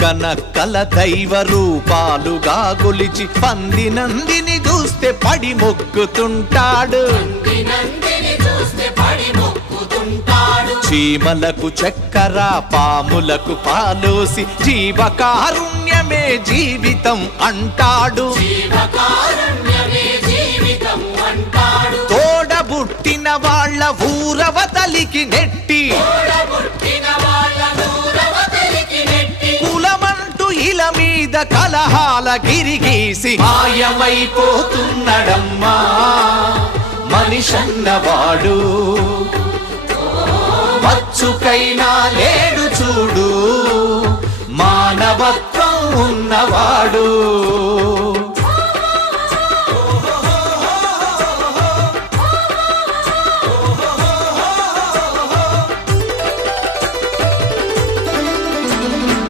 కుక్కనక్కల దైవ రూపాలుగా గొలిచి పంది నందిని చూస్తే పడి మొక్కుతుంటాడు. చీమలకు చక్కెర పాములకు పాలోసి జీవకారుణ్యమే జీవితం అంటాడు. తోడబుట్టిన వాళ్ళ ఊరవతలికి నెట్టి కులమంటూ ఇల మీద కలహాల గిరిగీసి మాయమైపోతున్నడమ్మా మనిషన్నవాడు. మచ్చుకైనా లేడు చూడు మానవత్వం ఉన్నవాడు.